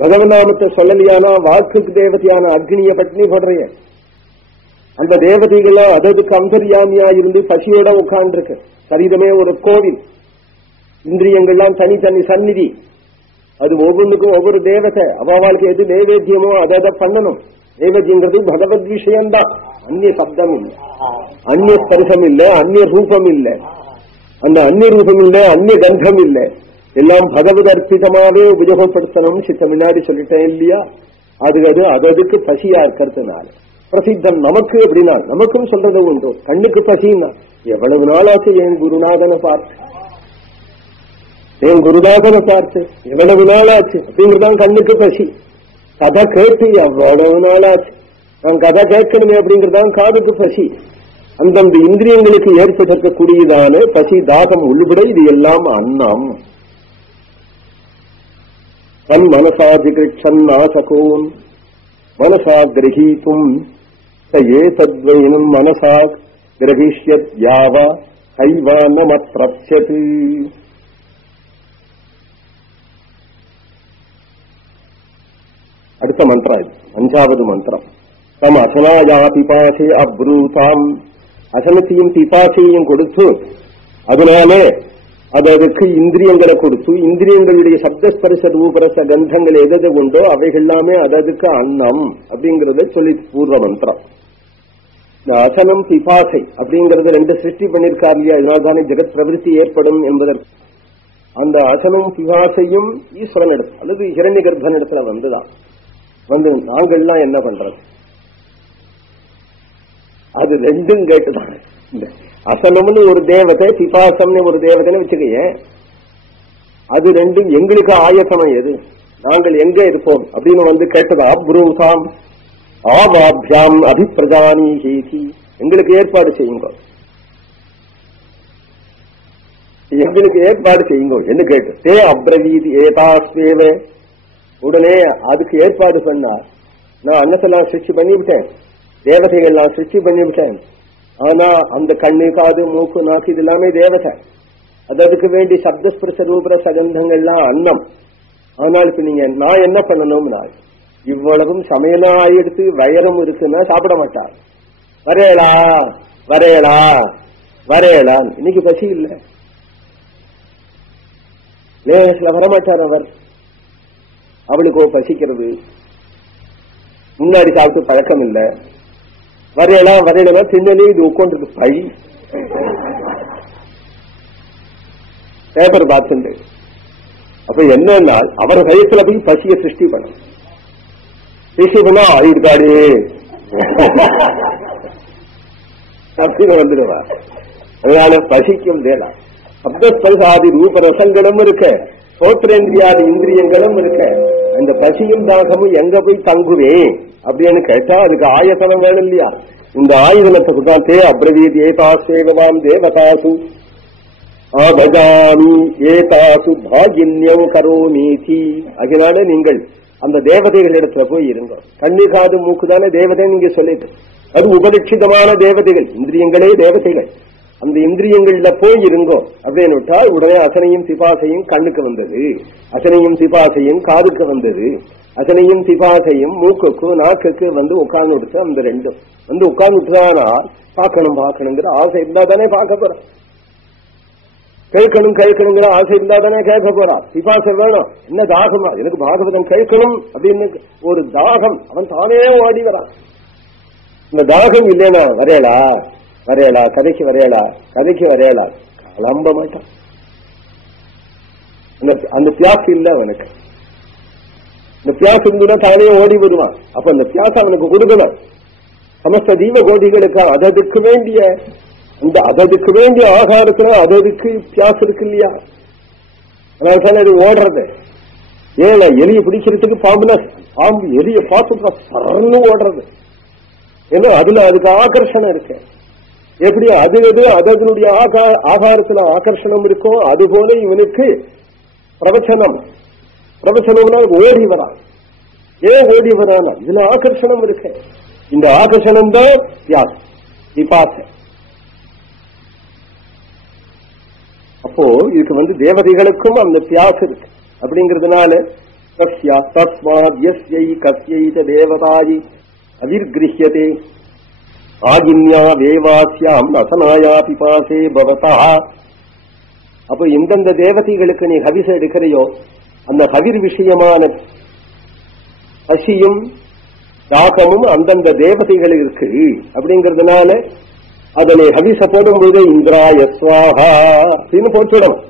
பகவநாமத்தை சொல்லலையானா வாக்குக்கு தேவதையான அக்னிய பட்னி போடுறைய அந்த தேவதைகள்லாம் அததுக்கு அந்தர்யாமியா இருந்து பசியோட உட்கார்ந்துருக்கு. சரீரமே ஒரு கோவில், இந்திரியங்கள்லாம் தனித்தனி சந்நிதி, அது ஒவ்வொன்றுக்கும் ஒவ்வொரு தேவதை. அவளுக்கு எது நைவேத்தியமோ அதை பண்ணணும். நைவேத்தியங்கிறது பகவத் விஷயம்தான். அந்நிய சப்தம் இல்லை, அந்நிய ஸ்பர்சம் இல்லை, அந்நிய ரூபம் இல்லை, அந்த அந்நிய ரூபம் இல்லை, அந்நிய கந்தம் இல்லை, எல்லாம் பகவத் அர்ப்பிதமாவே உபயோகப்படுத்தணும். சித்த முன்னாடி சொல்லிட்டேன் இல்லையா? அதுக்கு பசியா இருக்கிறதுனால பிரசித்தம். நமக்கு அப்படின்னா நமக்கும் சொல்றது உண்டு. கண்ணுக்கு பசின்னா எவ்வளவு நாளாச்சு என் குருநாதனை பார்த்து, என் குருநாதனை பார்த்து எவ்வளவு நாளாச்சு அப்படிங்கிறதான் கண்ணுக்கு பசி. கதை கேட்டு எவ்வளவு நாளாச்சு, நான் கதை கேட்கணுமே அப்படிங்கிறதான் காதுக்கு பசி. அந்தந்த இந்திரியங்களுக்கு ஏற்பட்டிருக்கக்கூடியதான பசி தாகம் உள்ளுபட இது எல்லாம் அன்னம். தன் மனசா ஜிகிருட்சன் நாசகோன் மனசா கிரகீத்தும் ஏ தத்வைனம் மனசா கிரகிஷ்யத் யாவா கைவானமத்ரப்ஸ்யத். அடுத்த மந்திரம் இது, 5வது மந்திரம். தம் அசனாயா பிபாசே அப்ரூதாம், அசனத்தையும் பிபாசையும் கொடுத்து அதனாலே அதுக்கு இந்திரியங்களை கொடுத்து இந்திரியங்களுடைய சப்தஸ்பரிச ரூபரச கந்தங்கள் எது உண்டோ அவைகள் எல்லாமே அதுக்கு அன்னம் அப்படிங்கறத சொல்லி பூர்வ மந்திரம். இந்த அசனம் பிபாசை அப்படிங்கறது 2 சிருஷ்டி பண்ணிருக்கார் இல்லையா? இதனால்தானே ஜெகத் பிரவிற்த்தி ஏற்படும் என்பதற்கு அந்த அசனம் பிபாசையும் ஈஸ்வரன் இடத்துல அல்லது ஹிரண்ய கர்ப்பன் இடத்துல வந்துதான் வந்து நாங்கள்லாம் என்ன பண்றது? அது 2ம் கேட்டுதான். அசனம்னு ஒரு தேவதை, பிபாசம்னு ஒரு தேவதைன்னு வச்சுக்கையே, அது 2ம் எங்களுக்கு ஆயத்தனம் எது, நாங்கள் எங்க இருப்போம் அப்படின்னு வந்து கேட்டதா. புரூசாம் ஆவாபியாம் அபிப்பிரஜானீஹி, எங்களுக்கு ஏற்பாடு செய்யுங்க, எங்களுக்கு ஏற்பாடு செய்யுங்க என்று கேட்டு தே அப்ரவீதி ஏதாஸ்வேவ, உடனே அதுக்கு ஏற்பாடு பண்ணார். நான் அன்னத்தெல்லாம் சிருஷ்டி பண்ணிவிட்டேன், தேவதைகள்லாம் சிருஷ்டி பண்ணிவிட்டேன். ஆனா அந்த கண்ணு காது மூக்கு நாக்கு இது எல்லாமே தேவதை, அதுக்கு வேண்டி சப்தஸ்பர்ச ரூபர சகந்தங்கள்லாம் அன்னம். ஆனால் இப்ப நீங்க நான் என்ன பண்ணணும்னா, இவ்வளவும் சமையலா ஆயிடுத்து வயரும் இருக்குன்னா சாப்பிட மாட்டார். வரையலா வரையலா வரையலா, இன்னைக்கு பசி இல்லை, லேசில வரமாட்டார் அவர். அவளுக்கோ பசிக்கிறது, முன்னாடி சாப்பிட்டு பழக்கம் இல்லை. வரையலாம் வரையலாம் தின்னலே இது உட்காந்துருக்கு பழி பேப்பர் பார்த்துட்டு. அப்ப என்னன்னா அவர் வயசுல போய் பசிய சிருஷ்டி பண்ணும். சிருஷ்டி பண்ணா ஆயிருக்காடு அப்படின்னு வந்துடுவா. அதனால பசிக்கும் வேணாம். சப்தஸ்பர்சாதி ரூபரசங்களும் இருக்க, சோத்திரேந்திரியாதி இந்திரியங்களும் இருக்க, அந்த பசியும் தாகமும் எங்க போய் தங்குவேன் அப்படின்னு கேட்டா அதுக்கு ஆயத்தனம் வேணும் இல்லையா? இந்த ஆயுதனத்துக்கு தான் தே அப்ரவீத் ஏதாசேகவாம் தேவதாசு ஆபஜாமி ஏதாசு பாகின்யம் கரோமீதி. அதனால நீங்கள் அந்த தேவதைகளிடத்துல போய் இருங்க. கண்ணு காது மூக்கு தானே தேவதை நீங்க சொல்லிட்டு, அது உபலட்சிதமான தேவதைகள், இந்திரியங்களே தேவதைகள். அந்த இந்திரியங்கள்ல போய் இருங்கோ அப்படின்னு விட்டால் உடனே அசனையும் சிபாசையும் கண்ணுக்கு வந்தது, அசனையும் சிபாசையும் காதுக்கு வந்தது, அசனையும் சிபாசையும் மூக்குக்கு நாக்குக்கு வந்து உட்கார்ந்து விடுத்து. அந்த 2ம் வந்து உட்கார்ந்து விட்டுதானா பார்க்கணும் பார்க்கணுங்கிற ஆசை இருந்தா தானே பார்க்க போறான், கேட்கணும் கேட்கணுங்கிற ஆசை இருந்தா தானே கேட்க போறான். சிபாசை வேணும், என்ன தாகமா எனக்கு பாகவதம் கேட்கணும் அப்படின்னு ஒரு தாகம், அவன் தானே ஓடி வரான். இந்த தாகம் இல்லைன்னா வரையலா வரையலா கதைக்கு வரையலா கதைக்கு வரையலா கிளம்ப மாட்டான். அந்த பியாசு இல்லை அவனுக்கு. இந்த பியாசு இருந்துன்னா தானே ஓடி வருவான். அப்ப அந்த பியாசை அவனுக்கு கொடுக்கணும். சமஸ்த ஜீவ கோடிகளுக்கு அதற்கு வேண்டிய அந்த அதற்கு வேண்டிய ஆகாரத்துல அதற்கு பியாசு இருக்கு இல்லையா? அதனால தானே அது ஓடுறது. ஏழை எலியை பிடிக்கிறதுக்கு பாம்பு எலியை பார்த்து பறந்து ஓடுறது. ஏன்னா அதுல அதுக்கு ஆகர்ஷணம் இருக்கு. எப்படி அது அதனுடைய ஆகாரத்துல ஆகர்ஷணம் இருக்கோ அதுபோல இவனுக்கு பிரவச்சனம்னா ஓடி வரான். ஏன் ஓடி வரானா? இதுல ஆகர்ஷணம் இருக்கு. இந்த ஆகர்ஷணம் தான் பிபாசை. அப்போ இதுக்கு தேவதைகளுக்கும் அந்த பியாசு இருக்கு. அப்படிங்கிறதுனால தஸ்மாத்யஸ்யை கஸ்யை ச தேவதாயி அவிர்கிருஹ்யதே ஆகின்யா வேவாஸ்யாம் ரசனாயா பிபாசே பவதா. அப்போ எந்தெந்த தேவதைகளுக்கு நீ ஹவிச எடுக்கிறையோ அந்த ஹவிர் விஷயமான பசியும் தாகமும் அந்தந்த தேவதைகள் இருக்கு. அப்படிங்கறதுனால அதனை ஹவிச போடும்போது இந்திராய ஸ்வாஹா அப்படின்னு போட்டுடணும்.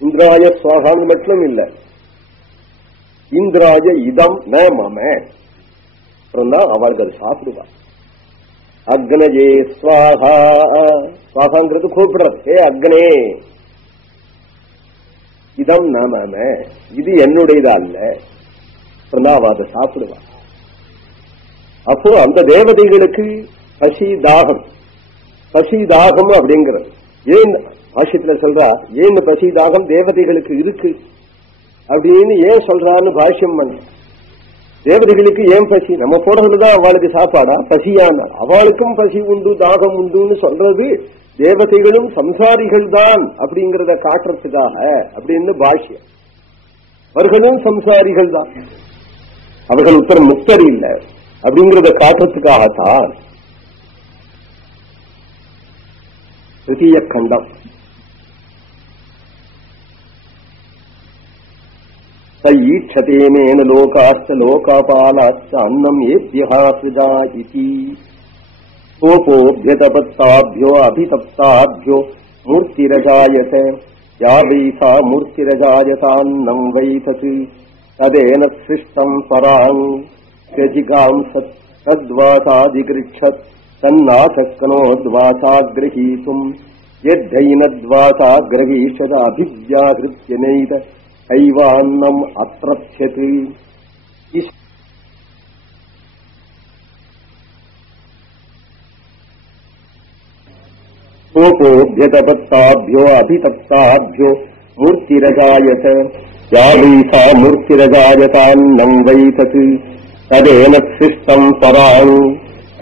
இந்திராய ஸ்வாகான்னு மட்டும் இல்ல, இந்திராய இதம் ந மம அவர்கள் சாப்பிடுவார். அக்னஜே ஸ்வாஹா, ஸ்வாகாங்கிறது கூப்பிடுறது, ஏ அக்னே இதம் ந மம, இது என்னுடையதா அல்ல, அவ அதை சாப்பிடுவார். அப்போ அந்த தேவதைகளுக்கு பசி தாகம், பசி தாகம் அப்படிங்கிறது ஏன் பாஷ்யத்துல சொல்றா, ஏன் பசி தாகம் தேவதைகளுக்கு இருக்கு அப்படின்னு ஏன் சொல்றான்னு பாஷ்யம் பண்ண. தேவதைகளுக்கு ஏன் பசி, நம்ம போடுறதுதான் அவளுக்கு சாப்பாடா பசியான, அவளுக்கும் பசி உண்டு தாகம் உண்டுன்னு சொல்றது தேவதைகளும் சம்சாரிகள் தான் அப்படிங்கறத காட்டுறதுக்காக அப்படின்னு பாஷ்யம். அவர்களும் சம்சாரிகள் தான், அவர்கள் உத்தரம் முக்தர் இல்லை அப்படிங்கறத காட்டுறதுக்காகத்தான். திருத்தீய கண்டம் ஈட்சதேமேன லோகாச்ச லோகாபாலாச்ச அன்னம் ஏப்யா சுஜா இதி சோபோபியதபத்தாபியோ அபிதப்தாபியோ மூர்த்திரஜாயத யா வை சா மூர்த்திரஜாயதான்னம் வை தத் ததேன சிருஷ்டம் பராங் கஜிகாம் சத் தத்வாசாதிகிருட்சத் தன்னாசக்கனோத்வாசாகிரஹீதும் யத்தைனத்வாசாகிரஹீஷத அபிவ்யாஹிருத்யனைத ஐவான்னம் அத்ரப்ஸ்யத். சோபோபியதபத்தாபியோ அபிதப்தாபியோ மூர்த்திரஜாயத யா வை சா மூர்த்திரஜாயதான்னம் வை தத் ததேன சிருஷ்டம் பராங்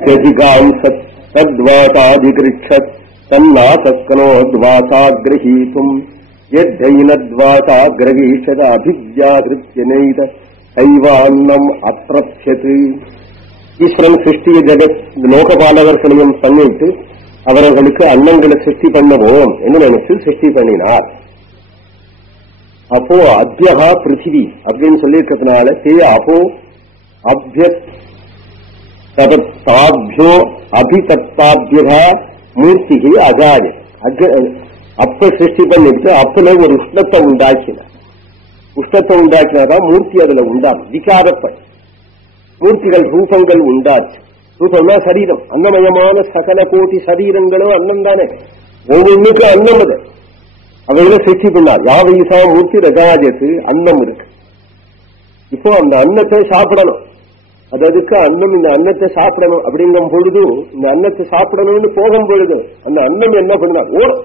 கஜிகாம் சத் தத்வாசாதிகிருட்சத் தன்னாசக்கனோத்வாசாகிரஹீதும் யத்தைனத்வாசாகிரஹீஷத அபிவ்யாஹிருத்யனைத ஐவான்னம் அத்ரப்ஸ்யத். ஈஸ்வரன் சிருஷ்டிய ஜெகத் லோகபாலகர்களையும் பண்ணிட்டு அவர்களுக்கு அன்னங்களை சிருஷ்டி பண்ணுவோம் என்று நினைச்சு சிருஷ்டி பண்ணினார். அப்போ அத்யஹா பிருத்திவி அப்படின்னு சொல்லியிருக்கிறதுனால தே அப்போ அபியோ அபிதப்தாபியா மூர்த்திகை அகாய அப்ப சிருஷ்டி பண்ணிட்டு அப்பல ஒரு உஷ்ணத்தை உண்டாக்கினார். உஷ்ணத்தை உண்டாக்கினாதான் மூர்த்தி அதுல உண்டாகும். விகாரப்பட் மூர்த்திகள் ரூபங்கள் உண்டாச்சு. ரூபம்னா சரீரம், அன்னமயமான சகல கோட்டி சரீரங்களும் அன்னம் தானே, ஒவ்வொன்றுக்கு அன்னம் அது. அவைகளை சிருஷ்டி பண்ணார். யாவைசா மூர்த்தி ரஜாஜத்து அன்னம் இருக்கு. இப்போ அந்த அன்னத்தை சாப்பிடணும், அது அதுக்கு அன்னம், இந்த அன்னத்தை சாப்பிடணும் அப்படிங்கும் பொழுது, இந்த அன்னத்தை சாப்பிடணும்னு போகும் பொழுது அந்த அன்னம் என்ன பண்ணார், ஓடும்.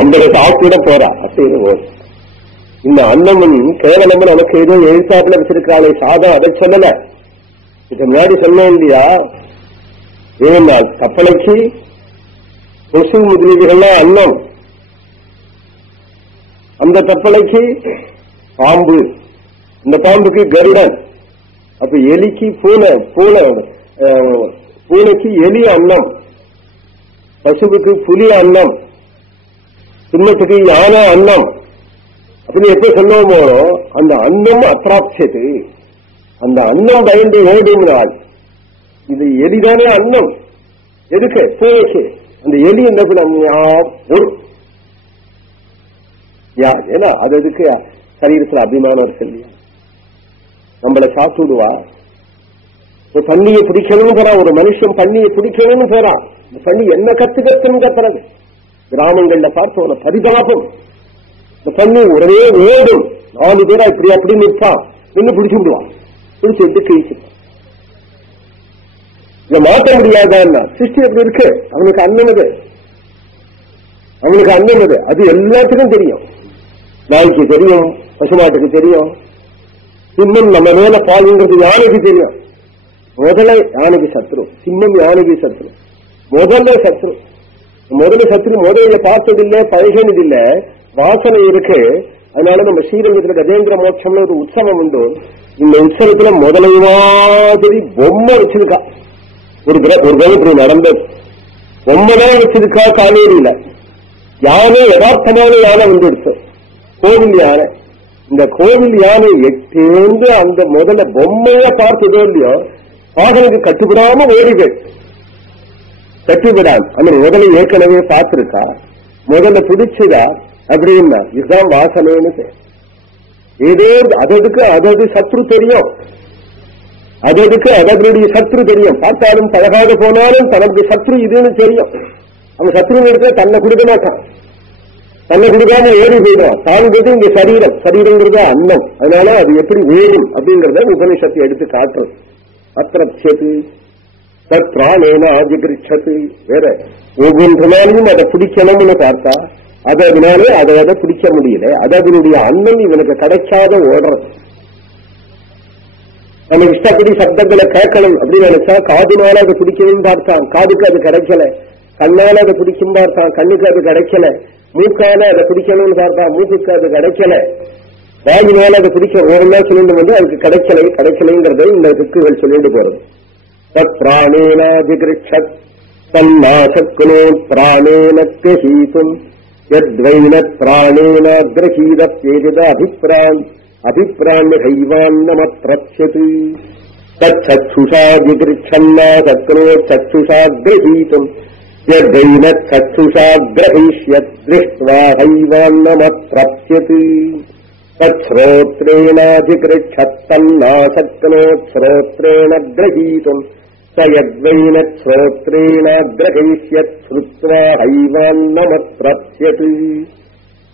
அந்த சாப்பிட போறா அப்படின்னு ஓடும். இந்த அன்னமும் கேவலம் நமக்கு ஏதோ எழுத்தாப்புல வச்சிருக்காளே சாதம், அதை சொல்லல. இது முன்னாடி சொன்னேன் இல்லையா, ஏன்னா கப்பலைக்கு கொசு முதலீடுகள்லாம் அன்னம், அந்த கப்பலைக்கு பாம்பு, இந்த பாம்புக்கு கருடன், அப்ப எலிக்கு பூனை, பூனைக்கு எலி அன்னம், பசுவுக்கு புலி அன்னம், சின்னத்துக்கு யானை அன்னம். அப்படின்னு எப்ப சொல்லுவோமோ அந்த அன்னம் அத்ராப்சது, அந்த அன்னம் பயந்து ஓடுங்கிறாள். இது எலிதானே அன்னம், எதுக்கு பூனைக்கு, அந்த எலி என்ன பண்ண ஏன்னா அது எதுக்கு சரீரத்தில் அபிமானம் இருக்கு இல்லையா, நம்மளை சாப்பிடுவா. தண்ணியை பிடிக்கணும்னு போறான் ஒரு மனுஷன், தண்ணியை பிடிக்கணும்னு போறான். தண்ணி என்ன கத்துன்னு கத்துறது கிராமங்கள்ல பார்த்தோம் பரிதாபம். தண்ணி உடனே ஓடும், 4 பேரா இப்படி அப்படி நிற்பான், நின்று பிடிச்சு விடுவான், பிடிச்சு விட்டு கிழிச்சுப்பான். இதை மாற்ற முடியாதான்னா சிருஷ்டி எப்படி இருக்கு, அவனுக்கு அன்னம் அது, அவனுக்கு அன்னம் அது, அது எல்லாத்துக்கும் தெரியும். நாய்க்கு தெரியும், பசுமாட்டுக்கு தெரியும், சிம்மம் நம்ம மேல பாலுங்கிறது யானைக்கு தெரியும். முதல்ல யானைக்கு சத்ரு, சிம்மம் யானைக்கு சத்ரு, முதல்ல சத்ரு. முதல்ல சத்ரு முதல்ல பார்த்ததில்லை, பழகினதில்லை, வாசனை இருக்கு. அதனால நம்ம ஸ்ரீரங்கத்துல கஜேந்திர மோட்சம்னு ஒரு உற்சவம் உண்டு. இந்த உற்சவத்துல முதலை மாதிரி பொம்மை வச்சிருக்கா. ஒரு இப்படி நடந்தது பொம்மைதான் வச்சிருக்கா. காவேரியில யானை யதார்த்தமான யானை வந்துடுச்சு, கோவில் யானை. இந்த கோவில் யானை எட்டேந்து அந்த முதல்ல பொம்மைய பார்த்ததோ இல்லையோ வாகனுக்கு கட்டுப்படாம ஓடிது. கட்டுப்படாம அந்த முதல்ல ஏற்கனவே பார்த்திருக்கா, முதல்ல பிடிச்சுதா அப்படின்னா இதுதான் வாசனைன்னு. ஏதோ அதற்கு அதது சத்ரு தெரியும், அதற்கு அதனுடைய சத்ரு தெரியும். பார்த்தாலும் பழகாத போனாலும் தனக்கு சத்ரு இதுன்னு தெரியும். அவன் சத்ரு எடுத்து தன்னை கொடுக்க மாட்டான், தன்னை கொடுக்காம ஏறி போயிடுவான். தாங்கிறது இந்த சரீரம், சரீரங்கிறது அன்னம். அதனால அது எப்படி வேணும் அப்படிங்கறத உபனிஷத்தை எடுத்து காட்டுறது. அத்திரட்சது தத் பிராணேன ஆஜிகிருச்சது. வேற ஒவ்வொன்றுனாலையும் அதை பிடிக்கணும்னு பார்த்தா அதனாலே அதை பிடிக்க முடியல. அதனுடைய அன்னம் இவனுக்கு கிடைக்காத ஓடுறது. நம்ம இஷ்டப்படி சப்தங்களை கேட்கணும் அப்படின்னு நினைச்சா காதுனால அதை பிடிக்கணும்னு பார்த்தான், காதுக்கு அது கிடைக்கல. கண்ணால அதை பிடிக்கும் பார்த்தான், கண்ணுக்கு அது கிடைக்கல. மூக்கால அதை பிடிக்கணும்னு பார்த்தா மூக்குக்கு அது கிடைக்கல. வாயினால அதை பிடிக்க ஓடுனா சொல்லிட்டு வந்து அதுக்கு கிடைக்கலைங்கிறத இந்த திக்குகள் சொல்லிட்டு போறது. தத் பிராணேனாதிகிருச்சத் தன்னாசக்னோ பிராணேன கிரஹீதும் யத்வைன பிராணேன கிரஹீதப்யேதத அபிப்ராண்ய ஹைவான்னமத்ரப்ஸ்யதி. தச்சுஷா ஜிகிருச்சன்னாசக்னோ சச்சுஷா கிரஹீதும் யத்வைன சச்சுஷா கிரஹீஷ்யத் திருஷ்ட்வா ஹைவான்னமத்ரப்ஸ்யதி. தச்ரோத்ரேணாதிகிருச்சத் தன்னாசக்னோ ஸ்ரோத்ரேண கிரஹீதும் स यद्वैन श्रोत्रेण ग्रहीष्यत् श्रुत्वा हैवान्नमत्रप्स्यति.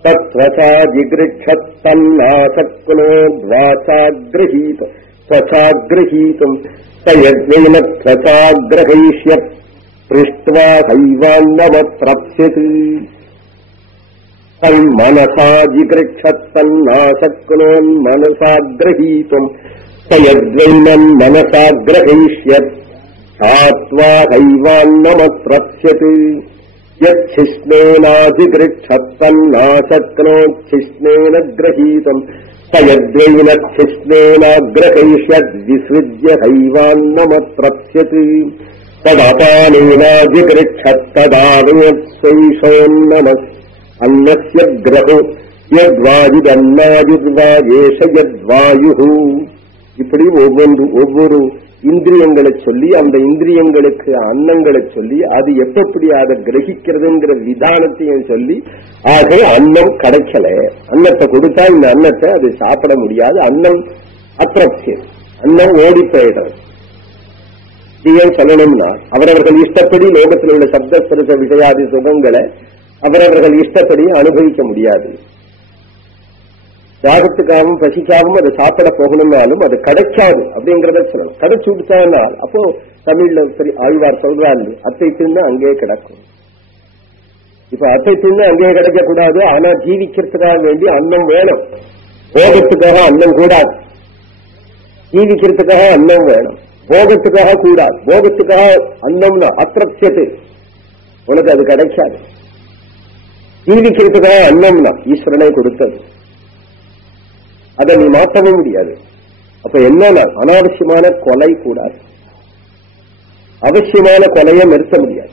तत्त्वचा जिगृच्छत् तन्नाशक्नोद्वाचा गृहीतुम् त्वचा गृहीतुम् स यद्वैन त्वचा ग्रहीष्यत् पृष्ट्वा हैवान्नमत्रप्स्यति. तन्मनसा जिगृच्छत् तन्नाशक्नोन्मनसा गृहीतुम् स यद्वैनं मनसा ग्रहीष्यत् आत्वा हैवान्नमत्रप्स्यति. यच्छिष्णेनाधिगृच्छत् तन्नाशक्नोच्छिष्णेन ग्रहीतुम् स यद्वैन छिष्णेन ग्रहीष्यत् विसृज्य हैवान्नमत्रप्स्यति. तदपानेनाधिगृच्छत् तदावयत् स्वैषोन्नमस् अन्नस्य ग्रहो यद्वायुदन्नायुर्वायेष यद्वायुः. இப்படி ஒவ்வொரு இந்திரியங்களை சொல்லி அந்த இந்திரியங்களுக்கு அன்னங்களை சொல்லி அது எப்படி அதை கிரகிக்கிறதுங்கிற விதானத்தையும் சொல்லி ஆக அன்னம் கிடைக்கல. அன்னத்தை கொடுத்தா இந்த அன்னத்தை அது சாப்பிட முடியாது. அன்னம் அத்திரப்சியம், அன்னம் ஓடி போயிடும். ஏன் சொல்லணும்னா அவரவர்கள் இஷ்டப்படி லோகத்தில் உள்ள சப்தஸ்பரிச விஷயாதி சுகங்களை அவரவர்கள் இஷ்டப்படி அனுபவிக்க முடியாது. தியாகத்துக்காகவும் பசிக்காகவும் அதை சாப்பிட போகணும்னாலும் அது கிடைக்காது அப்படிங்கறத சொல்லணும். கிடைச்சு விடுத்தானால் அப்போ தமிழ்ல சரி ஆழ்வார் சொல்றாரு, அத்தை தின்னு அங்கேயே கிடக்கும். இப்ப அத்தை தின்னு அங்கேயே கிடைக்க கூடாது. ஆனா ஜீவிக்கிறதுக்காக வேண்டி அன்னம் வேணும். போகத்துக்காக அன்னம் கூடாது, ஜீவிக்கிறதுக்காக அன்னம் வேணும். போகத்துக்காக கூடாது. போகத்துக்காக அன்னம்னா அத்திரப்சியத்தை உனக்கு அது கிடைக்காது. ஜீவிக்கிறதுக்காக அன்னம்னா ஈஸ்வரனை கொடுத்தது, அதை நீ மாற்றவும் முடியாது. அப்ப என்னன்னா அனாவசியமான கொலை கூடாது, அவசியமான கொலையை நிறுத்த முடியாது.